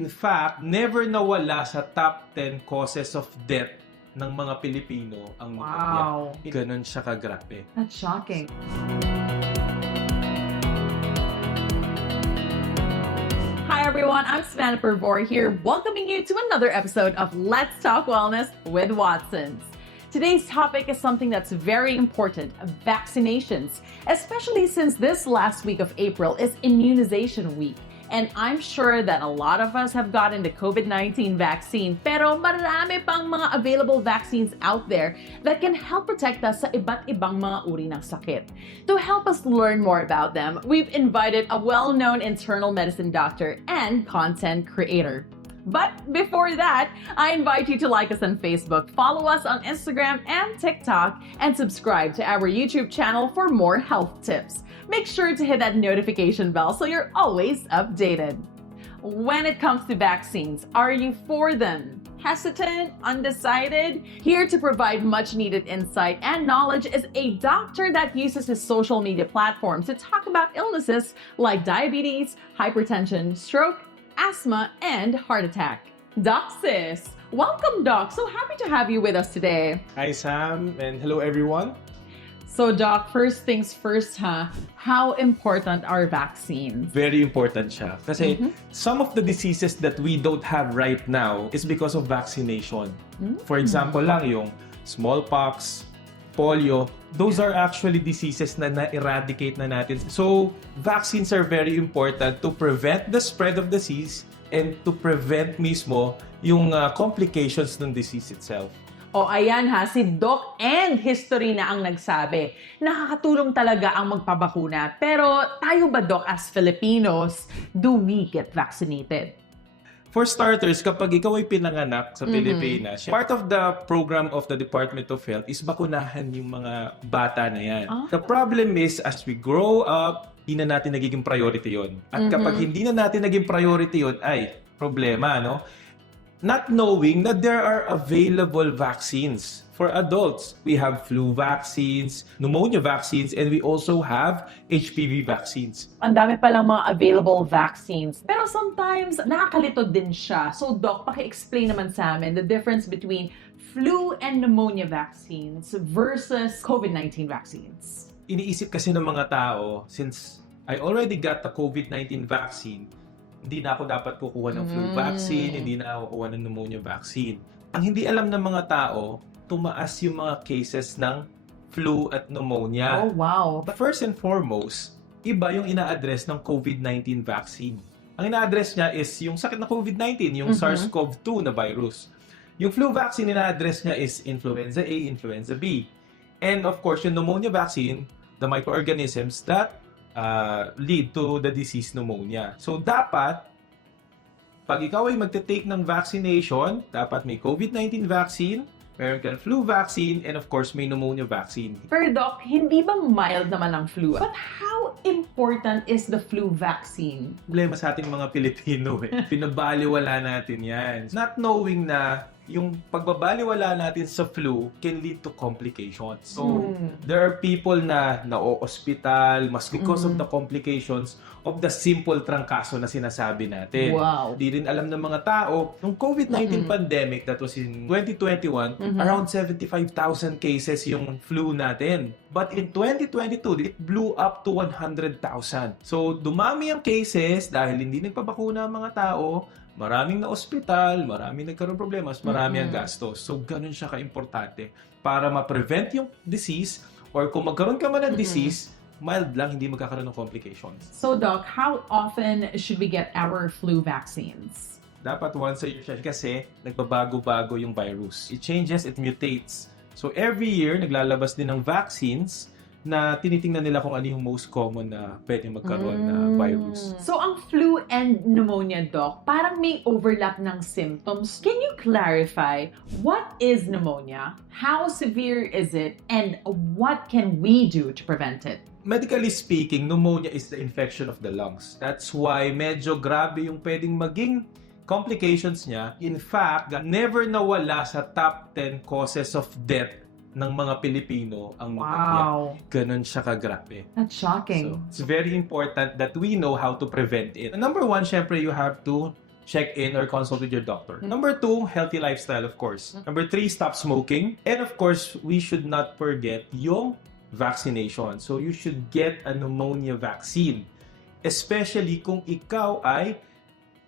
In fact, never nawala sa top 10 causes of death ng mga Pilipino ang pneumonia. Wow. Ganon siya kagrabe. That's shocking. Hi everyone, I'm Savannah Pervor here, welcoming you to another episode of Let's Talk Wellness with Watsons. Today's topic is something that's very important, vaccinations, especially since this last week of April is immunization week. And I'm sure that a lot of us have gotten the COVID-19 vaccine, pero marami pang mga available vaccines out there that can help protect us sa iba't ibang mga uri ng sakit. To help us learn more about them, we've invited a well-known internal medicine doctor and content creator. But before that, I invite you to like us on Facebook, follow us on Instagram and TikTok, and subscribe to our YouTube channel for more health tips. Make sure to hit that notification bell so you're always updated. When it comes to vaccines, are you for them? Hesitant? Undecided? Here to provide much needed insight and knowledge is a doctor that uses his social media platform to talk about illnesses like diabetes, hypertension, stroke, asthma, and heart attack. Dok Cis. Welcome, Doc. So happy to have you with us today. Hi Sam, and hello everyone. So Doc, first things first how important are vaccines? Very important siya. Kasi some of the diseases that we don't have right now is because of vaccination. For example lang, yung smallpox, polio, those are actually diseases na na-eradicate na natin. So, vaccines are very important to prevent the spread of disease and to prevent mismo yung complications ng disease itself. O ayan si Doc and history na ang nagsabi. Nakakatulong talaga ang magpabakuna. Pero tayo ba, Doc, as Filipinos, do we get vaccinated? For starters, kapag ikaw ay pinanganak sa Pilipinas, part of the program of the Department of Health is bakunahan yung mga bata na yan. The problem is, as we grow up, hindi na natin nagiging priority yon. At kapag hindi na natin naging priority yon, ay problema, no? Not knowing that there are available vaccines for adults. We have flu vaccines, pneumonia vaccines, and we also have HPV vaccines. Ang dami palang mga available vaccines. Pero sometimes, nakakalito din siya. So, Doc, paki-explain naman sa amin the difference between flu and pneumonia vaccines versus COVID-19 vaccines. Iniisip kasi ng mga tao, since I already got the COVID-19 vaccine, hindi na ako dapat kukuha ng flu vaccine, hindi na ako kukuha ng pneumonia vaccine. Ang hindi alam ng mga tao, tumaas yung mga cases ng flu at pneumonia. Oh, wow. But first and foremost, iba yung ina-address ng COVID-19 vaccine. Ang ina-address niya is yung sakit ng COVID-19, yung SARS-CoV-2 na virus. Yung flu vaccine ina-address niya is influenza A, influenza B. And of course, yung pneumonia vaccine, the microorganisms that lead to the disease pneumonia. So, dapat, pag ikaw ay magte-take ng vaccination, dapat may COVID-19 vaccine, meron kang flu vaccine, and of course, may pneumonia vaccine. Pero Doc, hindi ba mild naman ang flu? But how important is the flu vaccine? Problema sa ating mga Pilipino eh. Pinabaliwala natin yan. Not knowing na yung pagbabaliwala natin sa flu can lead to complications. So, there are people na na-o-hospital mas because of the complications of the simple trangkaso na sinasabi natin. Wow. Di rin alam ng mga tao, nung COVID-19 pandemic that was in 2021, around 75,000 cases yung flu natin. But in 2022, it blew up to 100,000. So, dumami ang cases dahil hindi nagpabakuna ang mga tao, maraming na-ospital, maraming nagkaroon problemas, marami ang gastos. So, ganun siya ka-importante para ma-prevent yung disease or kung magkaroon ka man ng disease, mild lang, hindi magkakaroon ng complications. So, Doc, how often should we get our flu vaccines? Dapat once a year siya kasi nagbabago-bago yung virus. It changes, it mutates. So, every year, naglalabas din ng vaccines na tinitingnan nila kung ano yung most common na pwede magkaroon na virus. So, ang flu and pneumonia, Doc, parang may overlap ng symptoms. Can you clarify what is pneumonia? How severe is it? And what can we do to prevent it? Medically speaking, pneumonia is the infection of the lungs. That's why medyo grabe yung pwedeng maging complications niya. In fact, never nawala sa top 10 causes of death ng mga Pilipino ang pneumonia. Wow. Ganon siya kagrabe. That's shocking. So, it's very important that we know how to prevent it. Number one, syempre, you have to check in or consult with your doctor. Number 2, healthy lifestyle, of course. Number 3, stop smoking. And of course, we should not forget yung vaccination. So you should get a pneumonia vaccine. Especially kung ikaw ay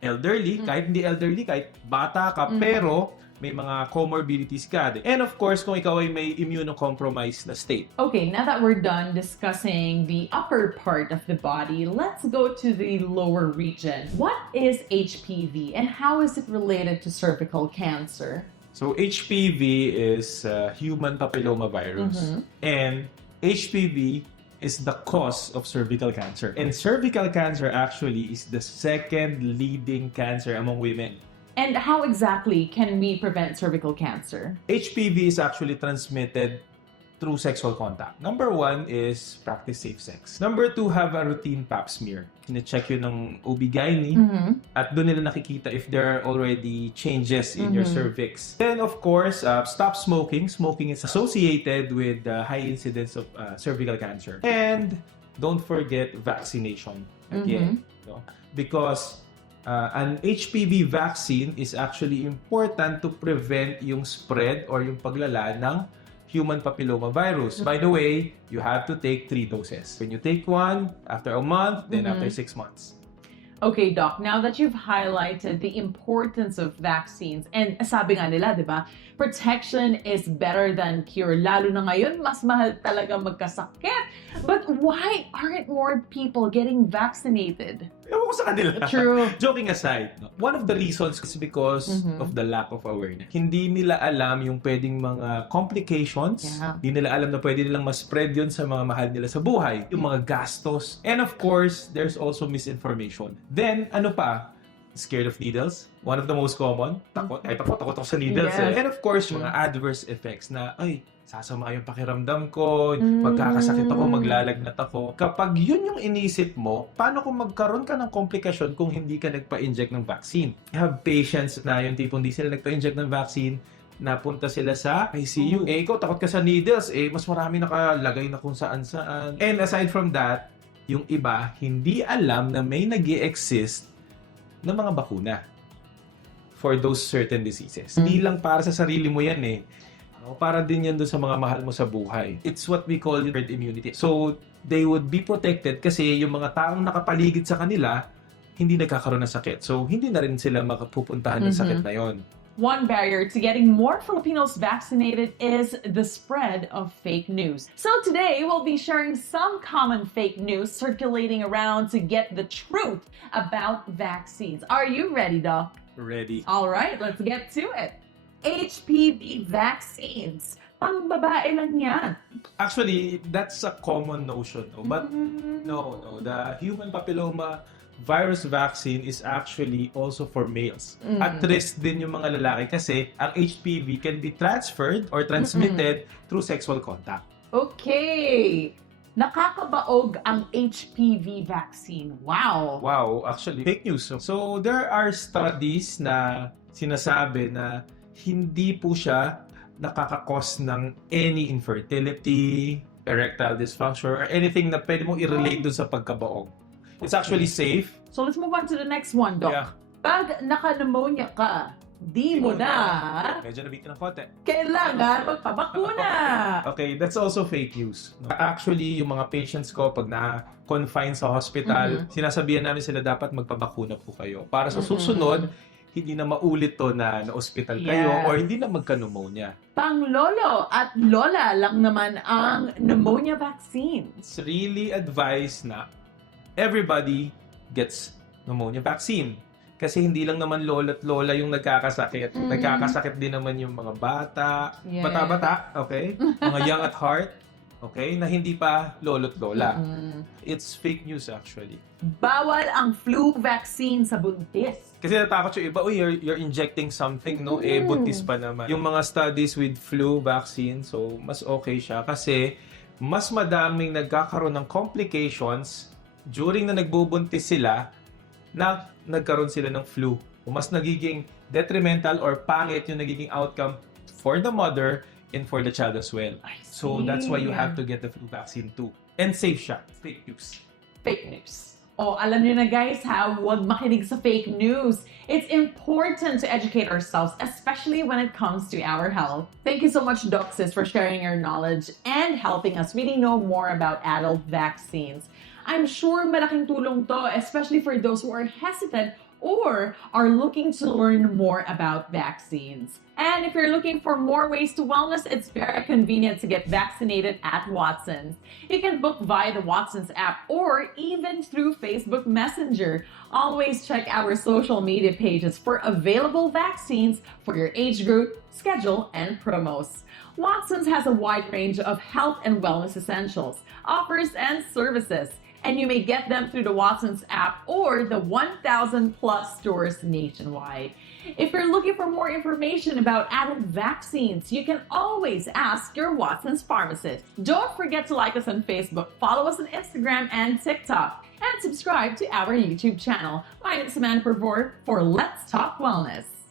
elderly, kahit hindi elderly, kahit bata ka, pero may mga comorbidities ka. And of course, kung ikaw ay may immunocompromised na state. Okay, now that we're done discussing the upper part of the body, let's go to the lower region. What is HPV and how is it related to cervical cancer? So HPV is human papilloma virus. And HPV is the cause of cervical cancer. And cervical cancer actually is the second leading cancer among women. And how exactly can we prevent cervical cancer? HPV is actually transmitted through sexual contact. Number 1 is practice safe sex. Number 2, have a routine pap smear. Kine-check yun ng OB-GYN at doon nila nakikita if there are already changes in your cervix. Then of course, stop smoking. Smoking is associated with high incidence of cervical cancer. And don't forget vaccination again. No? Because an HPV vaccine is actually important to prevent yung spread or yung paglala ng human papilloma virus. By the way, you have to take 3 doses. When you take 1, after a month, then after 6 months. Okay, Doc, now that you've highlighted the importance of vaccines, and sabi nga nila, di ba, protection is better than cure. Lalo na ngayon, mas mahal talaga magkasakit. But why aren't more people getting vaccinated? Ewan ko sa kanila. True. Joking aside, no? One of the reasons is because of the lack of awareness. Hindi nila alam yung pwedeng mga complications. Hindi nila alam na pwede nilang ma-spread yun sa mga mahal nila sa buhay. Yung mga gastos. And of course, there's also misinformation. Then, ano pa? Scared of needles. One of the most common. Takot. Ay, takot ako sa needles. Yes. And of course, mga adverse effects na, ay, sasama yung pakiramdam ko, magkakasakit ako, maglalagnat ako. Kapag yun yung inisip mo, paano kung magkaroon ka ng komplikasyon kung hindi ka nagpa-inject ng vaccine? I have patients na yung tipong hindi sila nagpa-inject ng vaccine, napunta sila sa ICU. Ikaw, takot ka sa needles. Mas marami nakalagay na kung saan-saan. And aside from that, yung iba, hindi alam na may nag-i-exist na mga bakuna for those certain diseases. Hindi lang para sa sarili mo yan para din yan doon sa mga mahal mo sa buhay. It's what we call herd immunity. So, they would be protected kasi yung mga taong nakapaligid sa kanila, hindi nagkakaroon ng sakit. So, hindi na rin sila makapupuntahan ng sakit na yon. One barrier to getting more Filipinos vaccinated is the spread of fake news. So today, we'll be sharing some common fake news circulating around to get the truth about vaccines. Are you ready, Doc? Ready. All right, let's get to it. HPV vaccines. Pang-babae lang yan. Actually, that's a common notion. No? But no. The human papilloma virus vaccine is actually also for males. At risk din yung mga lalaki kasi ang HPV can be transferred or transmitted through sexual contact. Okay. Nakakabaog ang HPV vaccine. Wow. Wow, actually, fake news. So, there are studies na sinasabi na hindi po siya nakakakos ng any infertility, erectile dysfunction, or anything na pwede mong i-relate dun sa pagkabaog. It's actually safe. So let's move on to the next one, Doc. Yeah. Pag naka-pneumonia ka, di mo na Medyo nabitin ng konti. kailangan magpabakuna. Okay, that's also fake news. Actually, yung mga patients ko, pag na-confine sa hospital, sinasabihan namin sila dapat magpabakuna po kayo. Para sa susunod, hindi na maulit to na na-hospital kayo or hindi na magka-pneumonia. Pang lolo at lola lang naman ang pneumonia vaccine. It's really advised na everybody gets pneumonia vaccine. Kasi hindi lang naman lola at lola yung nagkakasakit. Nagkakasakit din naman yung mga bata, bata-bata, okay? Mga young at heart, okay? Na hindi pa lolo at lola. It's fake news actually. Bawal ang flu vaccine sa buntis. Kasi natakot yung iba, you're injecting something, no? Buntis pa naman. Yung mga studies with flu vaccine, so mas okay siya kasi mas madaming nagkakaroon ng complications during na nagbubuntis sila na nagkaroon sila ng flu. O mas nagiging detrimental or pangit yung nagiging outcome for the mother and for the child as well. So that's why you have to get the flu vaccine too. And safe siya. Fake news. Fake news. Oh, alam niyo na guys ha, huwag makinig sa fake news. It's important to educate ourselves, especially when it comes to our health. Thank you so much, Dok Cis, for sharing your knowledge and helping us really know more about adult vaccines. I'm sure malaking tulong to, especially for those who are hesitant or are looking to learn more about vaccines. And if you're looking for more ways to wellness, it's very convenient to get vaccinated at Watsons. You can book via the Watsons app or even through Facebook Messenger. Always check our social media pages for available vaccines for your age group, schedule, and promos. Watsons has a wide range of health and wellness essentials, offers, and services. And you may get them through the Watsons app or the 1,000 plus stores nationwide. If you're looking for more information about adult vaccines, you can always ask your Watsons pharmacist. Don't forget to like us on Facebook, follow us on Instagram and TikTok, and subscribe to our YouTube channel. My name is Samantha Pervor for Let's Talk Wellness.